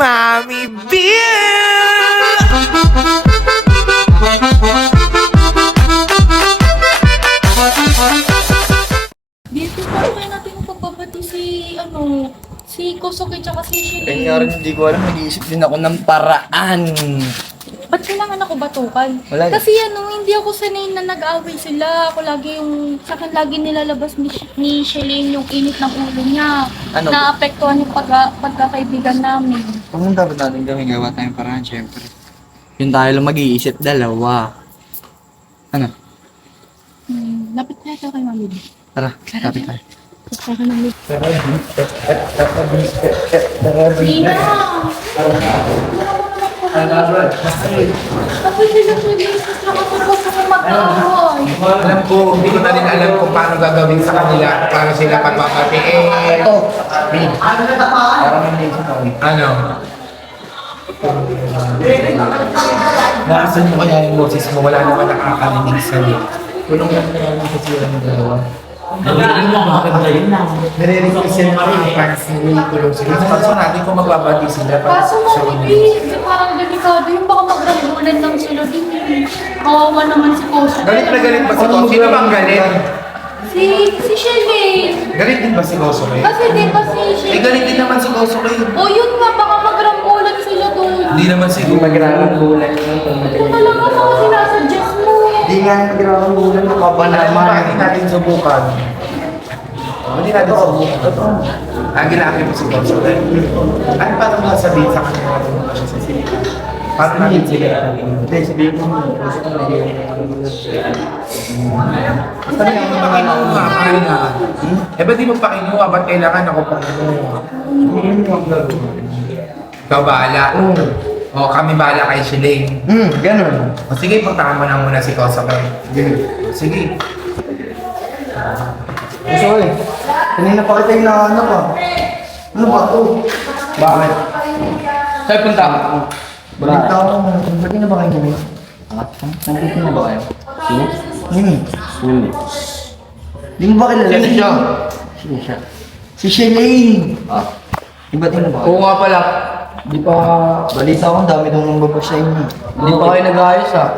Mommy Beer! Dito pa kaya natin pagbabati si Kosuke tsaka si Kaya Shirley. nga rin hindi ko alam, nag-iisip din ako ng paraan. Ba't kailangan ako batukan? Wala. Kasi hindi ako sanay na nag-away sila. Ako lagi sa akin lagi nilalabas ni Shirley yung init ng ulo niya. Ano? Naapektuhan yung pagkakaibigan namin. Kung dapat natin gawin, gawa tayong paraan, syempre. Yun tayo lang mag-iisip, dalawa. Ano? Lapit tayo kay Mami. Tara, kapit tayo. Lapit kay Mami. Lina! Tapos sila gusto ko mag-away. Alam ko, hindi ko na rin alam kung paano gagawin sa kanila para sila pagpapati. Parang hindi ko kami. Ano? Naasan mo kaya yung boses mo? Wala naman nakakalinig sa'yo. Tulong lang kaya ng kasi yung dalawa. Narinig ko sila yung fans ni Will tulong sila. Kaso natin kung magbabati sila. Kaso Mami, parang delikado yung baka magrambulan lang sila din. Kawawa naman si Kosuke. Galit na galit ba si Koso? Sino bang galit? Si Shirley. Galit din ba si Koso kayo? Kasi di ba si Shirley? Galit din naman si Koso kayo. O yun nga, baka magrambulan sila doon. Hindi naman siguro. Magramang bulan. Ito talaga mga sinasuggest mo. Hindi nga magramang bulan, makapa naman. Hindi natin subukan. Hindi natin subukan. Totoo. Ang ginagawa mo si Koso. Ano pa naman sabihin sa kanila natin mo kasi sa sila? Paano natin sila? Hindi, sabihin ko mo. Gusto ko na yun. Basta na yung mga kinuha, pakinuha. Eh, ba't di mo pakinuha? Ba't kailangan ako pakinuha? Ikaw bahala. O, kami bahala kay Shiling. Ganun. O, sige, puntahan mo na muna si Koso kayo. Sige. Gusto ko eh. Kanina pa kita yung nahanap ah. Ano ba ito? Bakit? Saan punta? Balita ko. Ba't na ba kayo namin? Nandito na ba kayo? Sino? Di mo ba kilala? Sino siya? Sino siya? Si Shelly! Iba din na ba kayo? Oo nga pala. Di pa... Balita ko, ang dami daw nang baba sa inyo. Di pa kayo nag-ayos ah.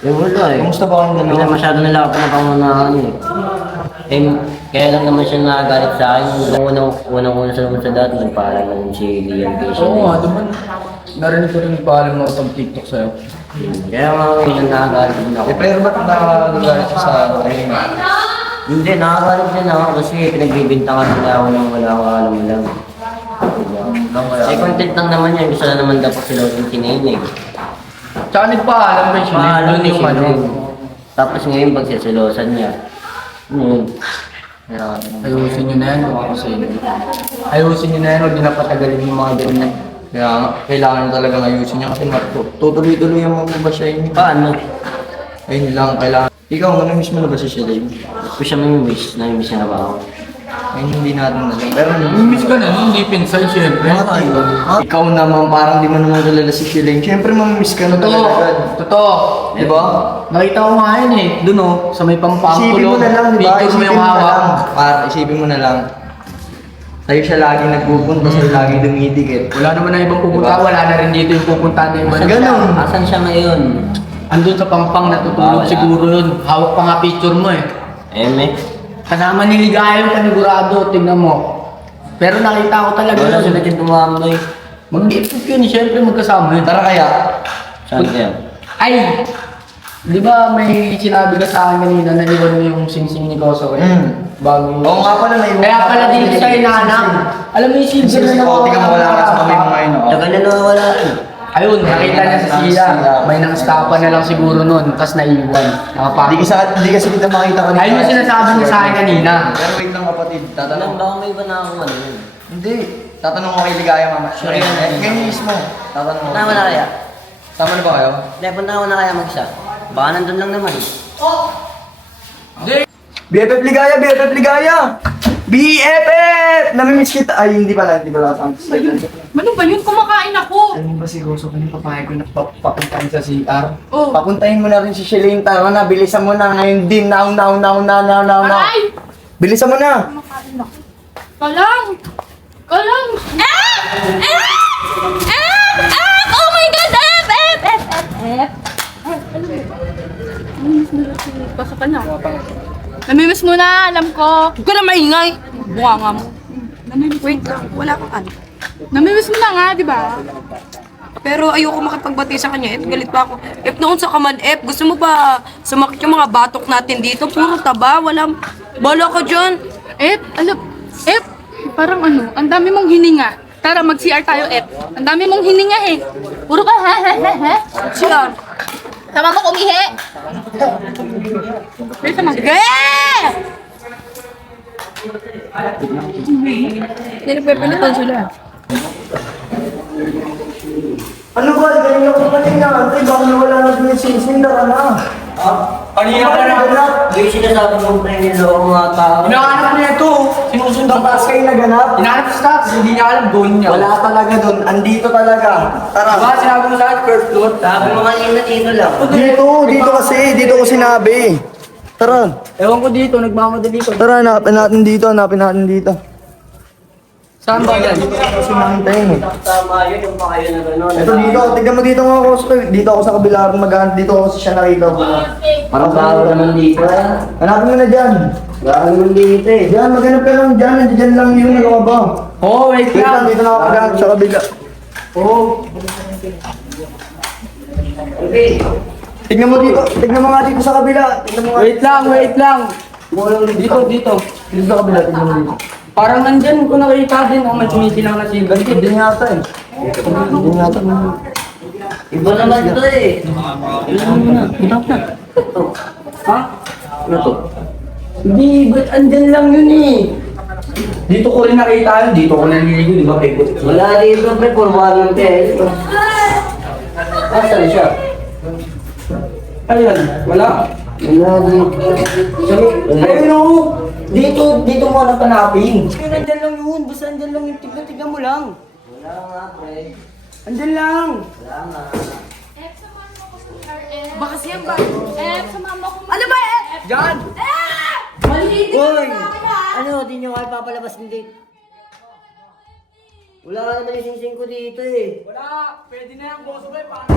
Eh wala eh. Kamusta ba kayong Hindi na dalawa? masyado nila ako pinapangunahan eh. Eh, kaya lang naman siya nagalit sa akin. Unang-una sa naman sa dati, nagpaalam naman si Liam kay siya. Oo nga, naman. Narinig ko rin paalam na ako TikTok sa'yo. Kaya nga yun ang nakagalit din ako. Eh, pero ba't nagagalit siya sa akin? Hindi, nakagalit din ako kasi pinagbibintangan nila ako nang wala akong alam mo lang. Eh, content lang naman yan. Gusto na naman dapat sila yung kininig. Tsaka nagpaalam kay Shilin. Paalam Doon ni yung ano. Tapos ngayon pagsisilosan niya. Yun. Ayusin nyo na yan. Ayusin nyo na yan. Huwag nyo na patagalin yung mga ganyan. Kaya nga, kailangan talagang ayusin niya kasi tutuloy-tuloy ang mga siya yun. Paano? Ayun lang, kailangan. Ikaw, namimiss mo na ba si Shelly? Gusto siya may-miss. Nami-miss niya na ba ako? Ayun, hindi natin alam. Pero Miss ka na, hindi pinsay syempre. ikaw naman, parang di mo naman kilala si Shelly. Siyempre, mamimiss ka na Totoo. talaga agad. Totoo. Di ba? Nakita ko nga yun eh. Doon oh, sa may Isipin pampangkulo. mo na lang, di ba? Picture mo Isipin yung mo na lang. hawak. Isipin mo na lang. Sa'yo siya lagi nagpupunta, sa'yo lagi dumidikit. Wala naman na ibang pupunta. Diba? Wala na rin dito yung pupunta na iba. Ganun. Asan siya ngayon? Andun sa pangpang natutulog Wala. siguro yun. Hawak pa nga picture mo eh. Eme? Kasama ni Ligaya yung panigurado, tingnan mo. Pero nakita ko talaga Wala yun. sila din tumambay. Mag-ipot yun, syempre magkasama yun. Tara kaya. Saan kaya? Ay! Di ba may sinabi ka sa akin kanina na iwan mo yung sing-sing ni Koso eh? Bago yung... Oo nga pala, naiwan Kaya ka pala pala din din sa yung inaanap. Alam mo yung silver na Oo, tingnan mo, wala ka sa kamay mo ngayon. oh. Tagal na nawawala rin. Ayun, nakita niya sa sila. May nang-stapa na lang siguro nun, tapos naiwan. Nakapakot. Hindi kasi kita makita kanina. Ayun yung sinasabi niya sa akin kanina. Pero wait lang kapatid, Alam, tatanong. baka may iba na akong ano yun. Hindi. Tatanong ko kay Ligaya mama. Sure yan. Ngayon mismo. Tatanong ko. Punta ko na kaya? Tama na ba kayo? Hindi, punta ko na kaya mag-isa. Baka nandun lang naman. BFF Ligaya! BFF Ligaya! BFF! Namimiss kita. Ay, hindi pala. Hindi pala. Ano ba yun? Kumakain ako. Alam mo ba si Goso, kanina papayag ko na papuntahin sa CR? Oh. Papuntahin mo na rin si Shelly. Tama na, bilisan mo na ngayon din. Now. Aray! Bilisan mo na! Kumakain ako. Kalang! Kalang! Ah! Ah! Oh my God! F! Baka ka na. Namimiss mo na, alam ko. Huwag ka na maingay. Bunga nga mo. Wait lang, wala kang ano. Namimiss mo na nga, di ba? Pero ayoko makipagbati sa kanya. Galit pa ako. Noon sa kaman, gusto mo ba sumakit yung mga batok natin dito? Puro taba, walang... Bala ka dyan. Parang ano, ang dami mong hininga. Tara, mag-CR tayo, Ang dami mong hininga eh. Puro ka, ha? Siya. Sama mo kumihi. May sama. Sige! Hindi nagpapilitan sila. Ano ba? Ganyan ako kanina. Antay, baka nawala na din yung singsing na ka na. Kanina ka na. Yung sinasabi mong pre nilo mga tao. Hinahanap niya ito. Sinusundan Taas kayo naganap. Hinahanap sa stats, hindi niya alam doon niya. Wala talaga doon. Andito talaga. Tara. Diba, sinabi mo sa akin, first floor. Sabi mo kanina dito lang. Dito ko sinabi. Tara. Ewan ko dito, nagmamadali ko. Tara, hanapin natin dito. Saan ba yan? Kasi nahintayin eh. Tama yun, yung pa kayo na gano'n. Ito dito, tignan mo dito nga ako. Dito ako sa kabila, maghanap dito ako siya nakita ko. Parang tao naman dito eh. Hanapin mo na dyan. Gano'n naman dito eh. Diyan, maghanap ka lang dyan. Nandiyan lang yun, ano ka ba? Oh, wait Wait lang, lang. dito na ako maghanap sa kabila. Oh, Okay. Tignan mo nga dito sa kabila. Tignan mo nga. wait lang. Dito. Dito sa kabila, tignan mo dito. Parang nandyan ko nakita din ang magsumisilang na silver. Hindi yata eh. Hindi yata. Iba naman ito eh. Ha? Ano to? Hindi, ba't andyan lang yun eh? Dito ko rin nakita yun, dito ko naliligo, di ba, Pego? Wala dito pre, purwano te. Asan siya? Ayun, wala. Wala dito. Ayun o! Dito mo hanapin. Ayun, andyan lang yun, basta andyan lang yun, tignan mo lang. Wala nga pre. Andyan lang. Wala nga. Samahan mo ko sa CR, Baka siya ba? Samahan mo ko. Ano ba eh? Diyan! Maliit Hoy! Ano, di nyo kayo papalabas ng date? Wala ka naman yung singsing ko dito eh. Wala, pwede na yung boso ba, paano?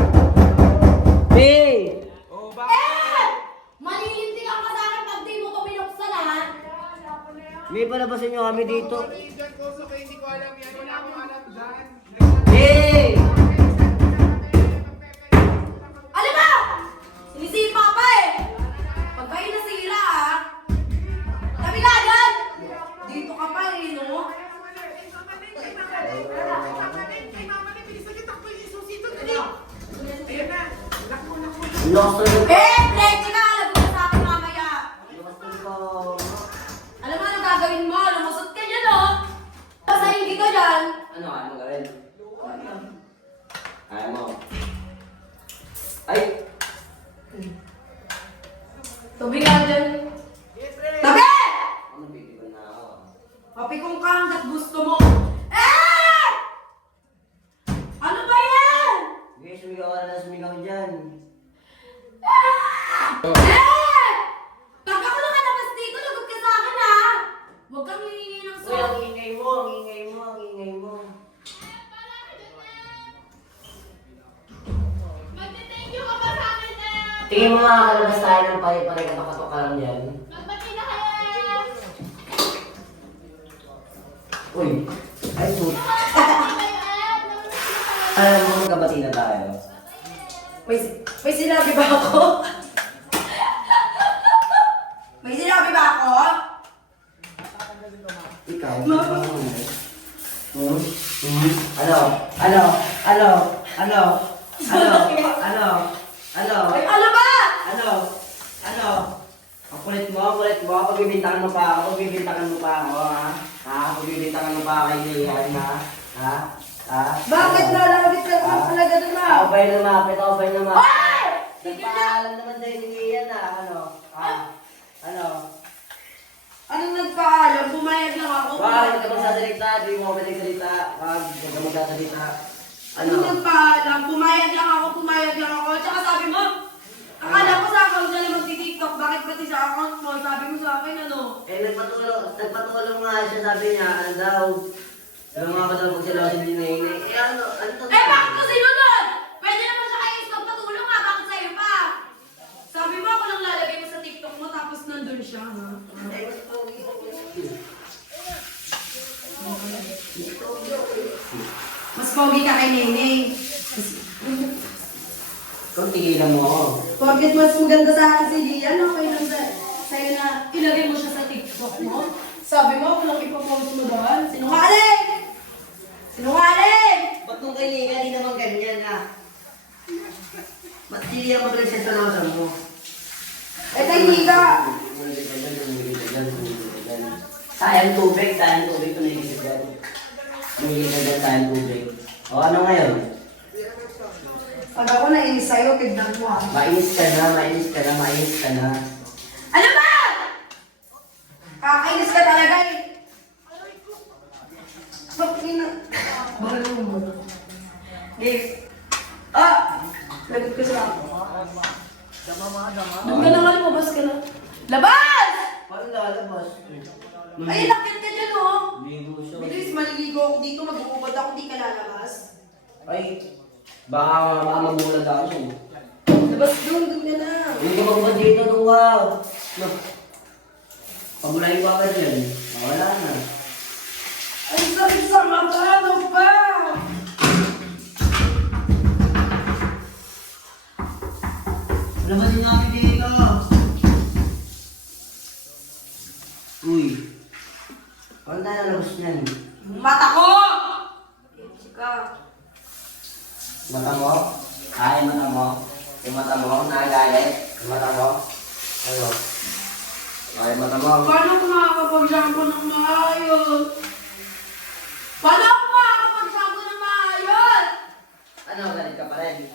Hey! Oh, bakit? Malilintik ang kasama pag di mo ko pinuksan ha? May palabasin nyo kami dito. Dyan ko, so kayo hindi ko alam yan. Wala akong alam dyan. Hey! Ano ba? Sinisipa pa eh! Pag kayo nasira ha? Kami na agad! Dito ka pa eh, no? Lost on Flex ka! Lagot ka sa akin mamaya! Alam mo ano gagawin mo? Lumusot ka dyan, oh! Pasahin kita dyan! Ano ka? Anong gawin? Ayaw mo. Ay! Tabi ka dyan! Tabi! Ano, bibigyan na ako. Papikong ka hanggat gusto mo. Eh! Ano ba yan? Okay, sumigaw ka na sumigaw dyan. Eh! Pag ako nakalabas dito, lagot ka sa akin ha! Huwag kang hihingi ng Uy, sorry. ang ingay mo, ang ingay mo, ang ingay mo. Magte-thank you ka ba sa akin, Tingin mo makakalabas tayo ng pare-pare kapatok ka lang yan. Magbati na kayo, Uy! Ay, shoot. Alam mo, magkabati na tayo. May sinabi ba ako? May sinabi ba ako? Ikaw? Mama. Ano? Ano? Ano? Ano? Ano? Ano? Ano? Ay, ano ba? Ano? Ano? Ang kulit mo, pagbibintangan mo pa ako, ha? Ha? Pagbibintangan mo pa ako kay Lian, ha? Ha? Ha? Bakit lalapit ka naman talaga doon ha? Ako ba'y lumapit? Ay! Sige na! Nagpaalam naman tayo ni Lian, ha? Ano? Ha? Ano? Anong nagpaalam? Pumayag lang ako. Bakit ka magsasalita? Di mo ako magsasalita. Huwag ka magsasalita. Ano? Anong nagpaalam? Pumayag lang ako. Tsaka sabi mo, akala ko sa account na lang magti-tiktok. Bakit pati sa account mo? Sabi mo sa akin ano? Eh, nagpatulong nga siya, sabi niya, ano daw, yung mga kadalawag sila si Dinay. Eh, ano siya, ha? Mas pogi ka kay Nene. Kung tigilan mo ako. Porket mas maganda sa akin si Gian, okay lang sa'yo na ilagay mo siya sa TikTok mo. Sabi mo, walang ipopost mo doon. Sinungaling! Sinungaling! Ba't nung kay Nika, di naman ganyan ah? Ba't hindi naman prinsesa na mo? Eh, kay Nika! Sayang tubig kung naisip yan. Naisip sayang tubig. O ano ngayon? Pag ako nainis sa'yo, tignan mo, ha? Mainis ka na. Ano ba? Kakainis ka talaga, eh. Ba't ina? Bakit mo? Okay. Ah! Lagot ka sa ako. Doon ka na nga, lumabas ka na. Labas! Paano lalabas? Ay, lakit ka dyan, oh. Ligo siya. Bilis, maliligo ako dito, mag-uubad ako, di ka lalabas. Ay, baka magulat ako siya. Labas doon ka na. Hindi ka magpapad dito nung wow. No. Pamulayin ko agad yan. Wala na. Ay, sakit sa mata, ano ba? Labasin namin dito. Uy. Paano tayo lalabas niyan? Mata ko! Chika. Mata mo? Ay, mata mo. Yung mata mo, nagagalit. Yung mata mo. Ano? Ay, mata mo. Paano ako makakapag-shampoo ng maayos? Paano ako makakapag-shampoo ng maayos? Ano, galit ka pa rin?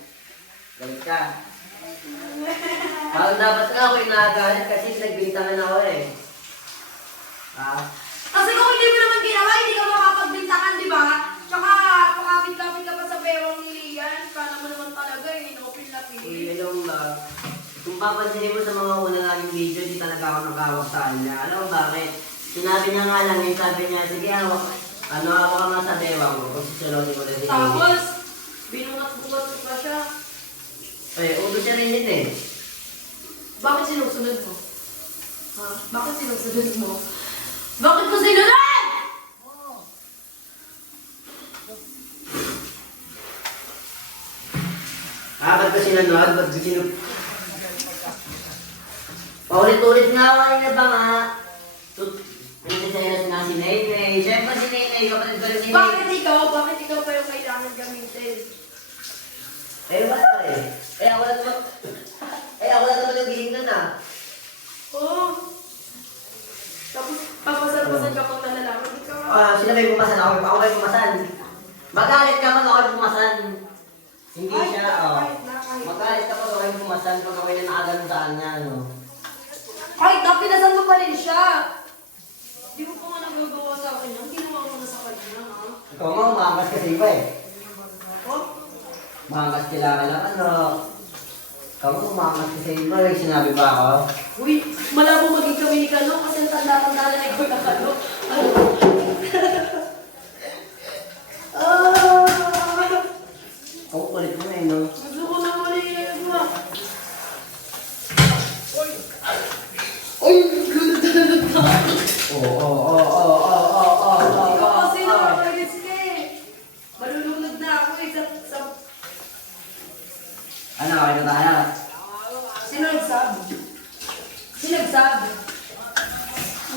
Galit ka? Parang dapat nga ako yung nakagalit kasi nagbintangan ako eh. Ha? Kasi kung hindi mo naman ginawa, hindi ka makapagbintangan, di ba? Tsaka, pakapit-kapit ka pa sa perong ni Lian. Sana mo naman talaga eh, inopil-lapil. Uy, alam ba? Kung papansinin mo sa mga una naming video, di talaga ako nakahawak sa kanya. Alam mo bakit? Sinabi niya nga lang eh, sabi niya, sige hawak. Ano, hawak ka nga sa bewang mo, kung susulotin ko na si Amy. Tapos, binungat-bungat ko pa siya. Eh, uto siya rin din eh. Bakit sinusunod mo? Ha? Bakit sinusunod mo? Bakit ko sinunod? Ba't ko sinunod? Ba't ko sinunod? Paulit-ulit nga, kanina ba nga? Nagsiselos na si Nene. Siyempre si Nene, kapatid ko rin si Nene. Bakit ikaw? Bakit ikaw pa yung kailangan gamitin? Eh, wala eh. Eh, ako na naman. Eh, ako na naman yung giling nun ah. Oo. Tapos, papasal-pasal ka pang nalalaman. Ikaw. Sila may pumasan, ako may pumasan. Magalit ka man, ako may pumasan. Hindi Ay, siya, kahit na, kahit na. Magalit ka pag ako may pumasan, pag ako yung nakaganon sa kanya, ano. Kahit na, pinasal mo pa rin siya. Hindi mo pa nga nagagawa sa akin yan. Ginawa mo na sa kanya, ha? Ikaw nga, umangas kasi iba eh. Oh? Umangas kailangan lang, ano. Ikaw nga, umangas kasi iba eh. Sinabi ba ako? Uy, malabo maging kami ni Kano kasi ang tanda-tanda na ikaw na Kano. Ano? Ang kulit mo eh, no? Gusto ko na maliit mo. Ikaw kasi nakakainis ka eh. Malulunod na ako eh sa... Ano, okay na tayo? Sino nagsabi? Sino nagsabi?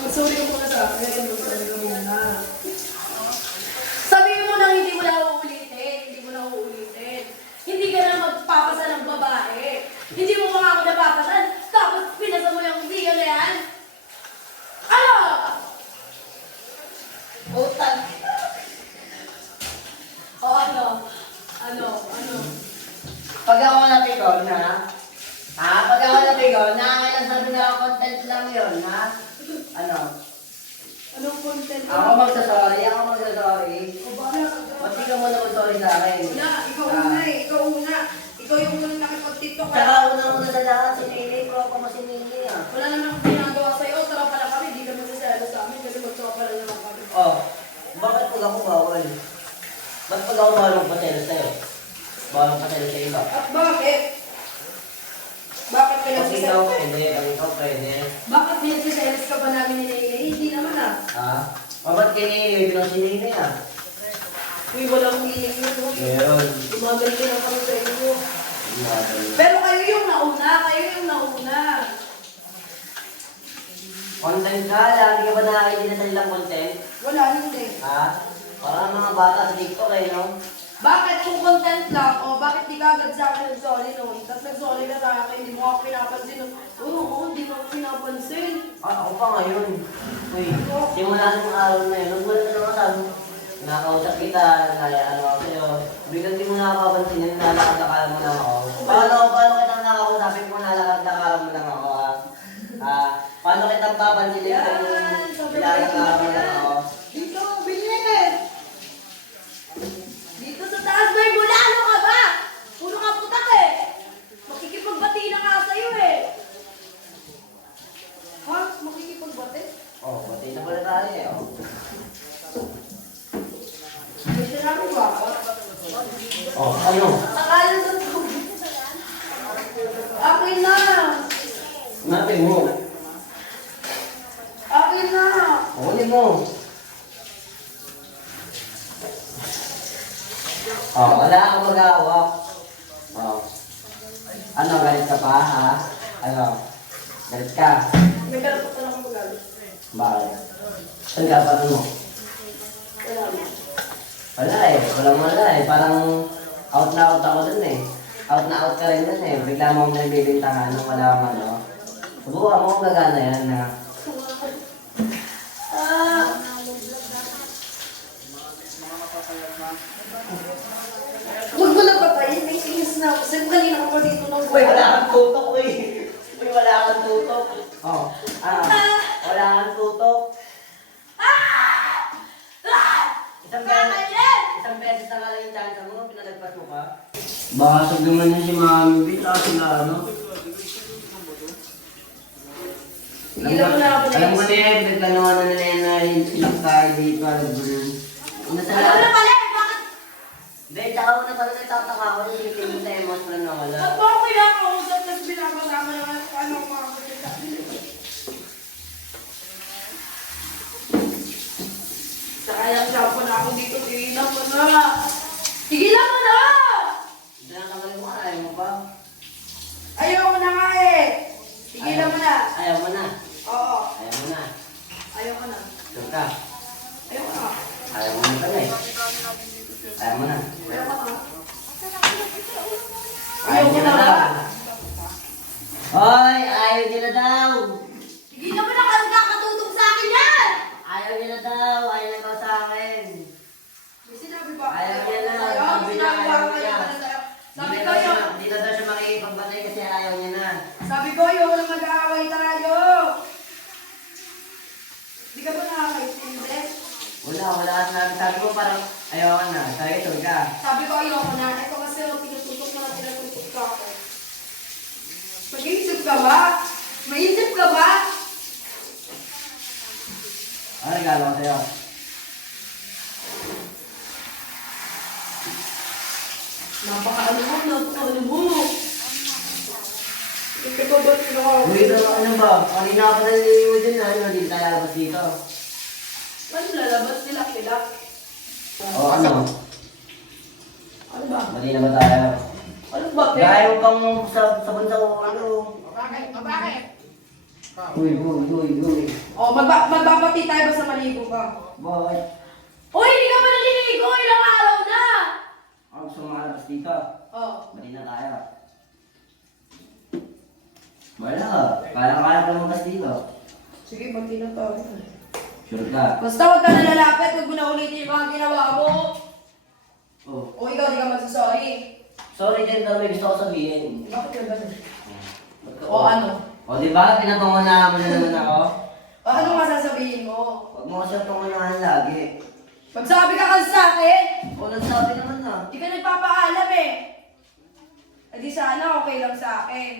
Sorry ka muna sa akin. Sorry ka muna. Sabihin mo lang hindi mo na uulitin. Hindi mo na uulitin. Hindi ka na magpapasa ng babae. Hindi mo mga ako napapasan. Tapos pinasa mo yung video na yan. Ano? Utang. O ano? Ano? Ano? Pag ako napigon, ha? Pag ako napigon, nakakailang sabi na content lang yun, ha? Ano? Anong content? Ako magsasorry. O bahala ka dyan. Ba't di ka muna mag-sorry sa akin? Una, ikaw una eh. Ikaw una. Ikaw yung unang nakipag-tiktok ka. Tsaka una sa lahat, si Nene, ko ako si Nene, ah. Wala naman akong ginagawa sa'yo. Tara pala kami. Di ka magsasalo sa amin kasi magsawa pala naman kami. Oh, bakit pag ako bawal? Ba't pag ako bawal magpaselo sa'yo? Bawal magpaselo sa iba? At bakit? Bakit ka Kasi nagsasalo ikaw pwede, pag ikaw pwede. Bakit pinagsiselos ka pa namin ni Nene? Hindi naman ah. Ha? Ba't kini pinagsinili ah? Uy, walang hiling yun. Meron. Tumagal ka lang kami sa inyo. Pero kayo yung nauna, Content ka, lagi ka ba nakakita sa ilang content? Wala, hindi. Ha? Parang mga bata sa TikTok eh, no? Bakit kung content lang, o bakit di ka agad sa akin nag-sorry noon? Tapos nag-sorry ka sa akin, hindi mo ako pinapansin noon. Oo, hindi mo ako pinapansin. Ako pa ngayon. Uy, simula ng araw na yun, nagwala ka naman sabi mo. Nakakausap kita, ano ako sa'yo. Biglang di mo nakapapansin yun, nalakad-lakaran mo lang ako. Paano kitang nakakausapin mo, nalakad-lakaran mo lang ako, ha? Paano kitang papansin yun, nalakad-lakaran mo lang ako? Dito, Binyet! Dito sa taas na yung gula, ano ka ba? Puro ka putak eh! Makikipagbati na nga sa'yo eh! Ha? Makikipagbati? Oh, pati na pala tayo eh, oh. May sinabi ba ako? Oh, ano? Akala doon ko. Akin na! Natin mo. Akin na! Kunin mo. Oh, wala akong mag-aawak. Oh. Ano, galit ka pa, ha? Ano? Galit ka? May kalapot na lang ako magalit. Bakit? Saan ka pa mo? Wala mo. Wala eh. Wala eh. Parang out na out ako dun eh. Out na out ka rin dun eh. Bigla mo akong nagbibintangan nung wala akong ano. Subukan mo kung gagana yan na. Ah! Huwag mo na patayin. May sinis na ako. Saan kanina ka pa dito ng Uy, wala kang tutok, uy. Uy, wala kang tutok. Oh, wala kang tutok. Isang beses na lang yung chance mo, pinalagpas mo ka. Basag naman yun si Mami B, sila ano. Tigilan mo na ako na Alam mo na yan, nagkanawa na nila yan na ilang tayo dito, alam mo na. Nasa Alam mo na pala eh. Bakit? Hindi, tsaka mo na parang nagtataka ako yung hindi mo sa emotion na wala. Ba't mo ako kinakausap tapos pinapasama naman kung ano ang mga kapatid? Sayang siya pa na ako dito. Tigilan mo na! Tigilan mo na! Sinakabal mo ka, ayaw mo pa. Ayaw mo na nga eh! Tigilan mo na! Ayaw mo na. Oo. Ayaw mo na. Ayaw ko na. Sure ka. Ayaw ko na. Ayaw mo na pala eh. Ayaw mo na. Ayaw ko na. Ayaw niya na daw. Hoy, ayaw niya na daw. Tigilan mo na kasi kakatutong sa akin yan! Ayaw niya na daw. Ayaw na daw sa akin. May sinabi ba ako? Ayaw niya na. Sa'yo? Sabi niya, Sinabi ba ayaw ako niya. na sa'yo? Sabi Hindi ko na daw yun. siya- Hindi na daw siya makikipagbatay kasi ayaw niya na. Sabi ko yun na mag-aaway tayo. Di ka ba nakakaintindi? Wala ka sinabi. Sabi mo parang ayaw ka na. Sabi ito ka. Sabi ko ayoko na. Ito kasi tinututok ka ako. Mag-iisip ka ba? Maisip ka ba? Ano regalo ko sa'yo? Napaka-ano mo. Ito ba ba Uy, ito ano ba? Kanina pa naliliwo dyan na. Ano, hindi tayo lalabas dito. Ano lalabas nila sila? O ano? Ano ba? Mali na ba tayo? Ano ba? Gaya mo pang sa bansa ko ano. Bakit? Uy. O, magbabati tayo ba sa maligo ka? Bakit? Uy, hindi ka pa naliligo! Ilang araw na! Ako gusto makalabas dito. Oh. Mali na tayo. Wala ka. Kaya pa lumabas dito. Sige, bati na tayo. Sure ka? Basta huwag ka nalalapit, huwag mo na ulitin yung mga ginawa mo. Oh. O ikaw, di ka magsasorry. Sorry din daw, may gusto ko sabihin. Bakit ka ganun? Ba't ka- O ano? O diba, pinapangunahan mo na naman ako. O ano masasabihin mo? Huwag mo kasi pangunahan lagi. Magsabi ka kasi sa akin! O nagsabi naman na. Di ka nagpapaalam eh. E di sana okay lang sa akin.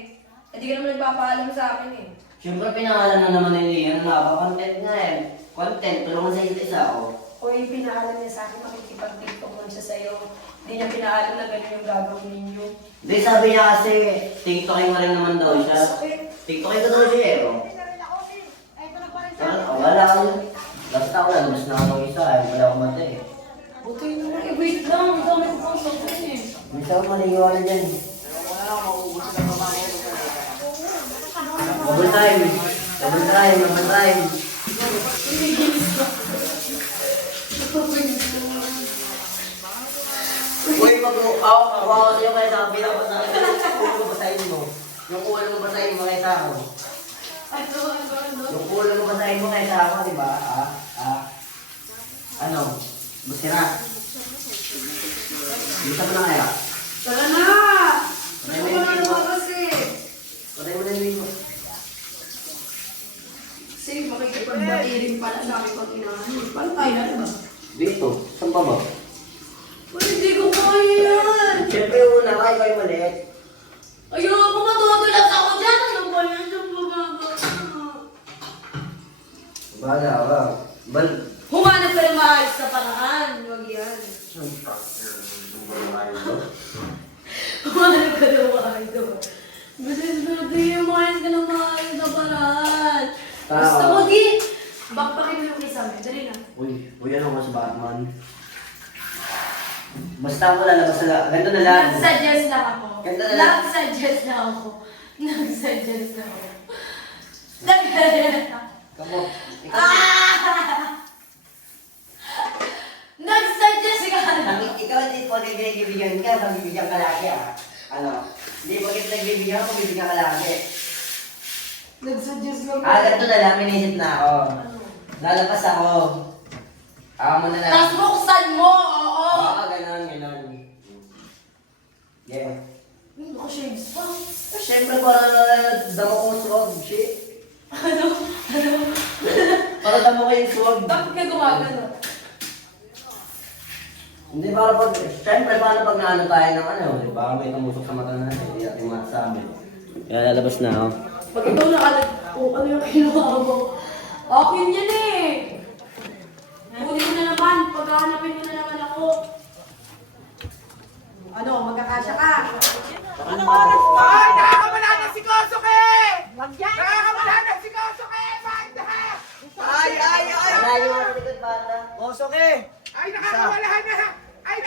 E di ka naman nagpapaalam sa akin eh. Siyempre, pinangalan na naman ni Lian na content nga eh. Content, tulungan sa isa o. O yung pinaalam niya sa akin, makikipag-tiktok man siya sa'yo. Hindi niya pinaalam na ganun yung gagawin ninyo. Hindi, sabi niya kasi, tiktokin mo rin naman daw siya. Sakit. TikTokin ko naman siya eh. Oh. Wala ka yun. Basta ako lang, mas nakakang isa eh. Wala akong mata eh. Okay naman, wait lang. Ang dami ko pang sabihin eh. Minsan ako maniwala dyan. Double time. Double time. Double time. Uy, ako sa'yo kaya sa bilang basahin mo. Yung ulo mo basahin mo. Yung ulo mo basahin mo kaya sa ako. Yung ulo mo basahin mo kaya sa ako, di ba? Ano? Busira. Bisa mo na kaya? Tara na! Ano ba na lumabas eh? Patay mo na yung mo. Kasi makikipagbairin pala sa aking pag-inahan. Paano tayo na diba? Dito. Saan pa ba? Uy, hindi ko kaya yan! Siyempre una, kayo maliit. Ayoko, matutulas ako dyan! Ano ba yan? Ang bababa. Bahala ka. Humanap ka ng maayos na paraan. Huwag yan. Humanap ka ng maayos. Bilis natin, maayos ka ng maayos na paraan. Basta mo di. Bakbakin mo yung kisame. Dali na. Uy, ano mas Batman? Basta ako lalabas na lang. Ganito na lang. Nag-suggest lang ako. Ganda na lang. Nag-suggest lang ako. Nag-suggest lang ako. Kamu. Nag-suggest ka na. Ikaw hindi po nagbibigyan ka, magbibigyan ka lagi ah. Ano? Hindi po kita nagbibigyan ako, bibigyan ka lagi. Nag-suggest lang Ganito na lang, minisip na ako. Lalabas ako. Ako muna lang. Tapos buksan mo, oo. Ganon. Yeah. Hindi ko shaves pa. Siyempre para damo ko swag, shit. Ano? Para damo ko yung swag. Bakit ka gumagano? Hindi para pag, siyempre paano pag naano tayo ng ano, di ba? May tumusok sa mata natin, hindi natin masasabi. Kaya lalabas na ako. Pag ikaw nakalag, kung ano yung kinuha mo, akin yan eh. Kunin mo na naman, paghahanapin mo na naman ako. Ano, magkakasya ka? Anong oras ba? Ay, nakakawala na si Kosuke! Nakakawala na si Kosuke! Banda! Malayo ako sa likod banda. Kosoke! Ay, nakakawala na! Ay,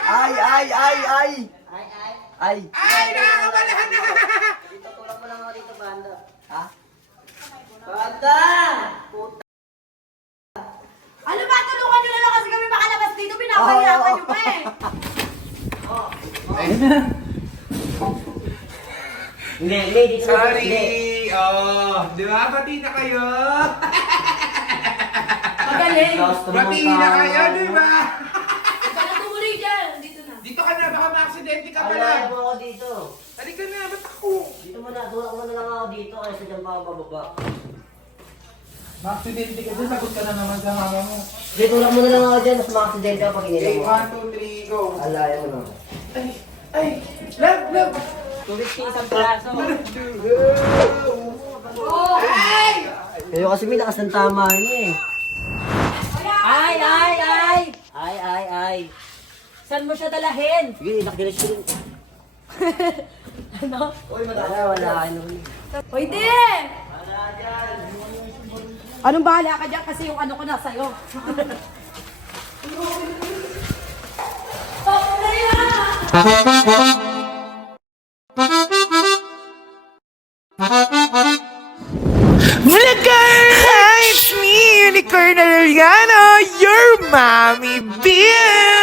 Ay! Ay, nakakawala na! Dito, tulak mo lang ako dito banda. Ha? Banda! Puta. Ano ba, tulungan nyo na lang kasi kami makalabas dito, pinapahirapan nyo pa eh. Hindi, dito. Sorry! Hindi. Oh, di ba? Bati na kayo! Magaling. Bati na kayo, di ba? Huwag ka na tumuloy dyan, dito na. Dito ka na, baka ma-aksidente ka pa Alayo lang. mo ako dito. Halika na, ba't ako? Dito mo na, tulak mo na lang ako dito kasi dyan pa ako bababa. Ma-aksidente ka dyan, sagot ka na naman sa mama mo. Hindi, tulak mo na lang ako dyan, mas ma-accident ako pag inilang mo. 1, 2, 3, go! Alayo mo na. Ay! Love! Ay! Kayo kasi may lakas ng tama niya eh. Ay! Saan mo siya dalahin? Sige, nakikinig ko rin. Ano? Wala. Pwede! Anong bahala ka dyan kasi yung ano ko nasa iyo. Vlogger! It's me, Unicorn Arellano, your mommy bitch!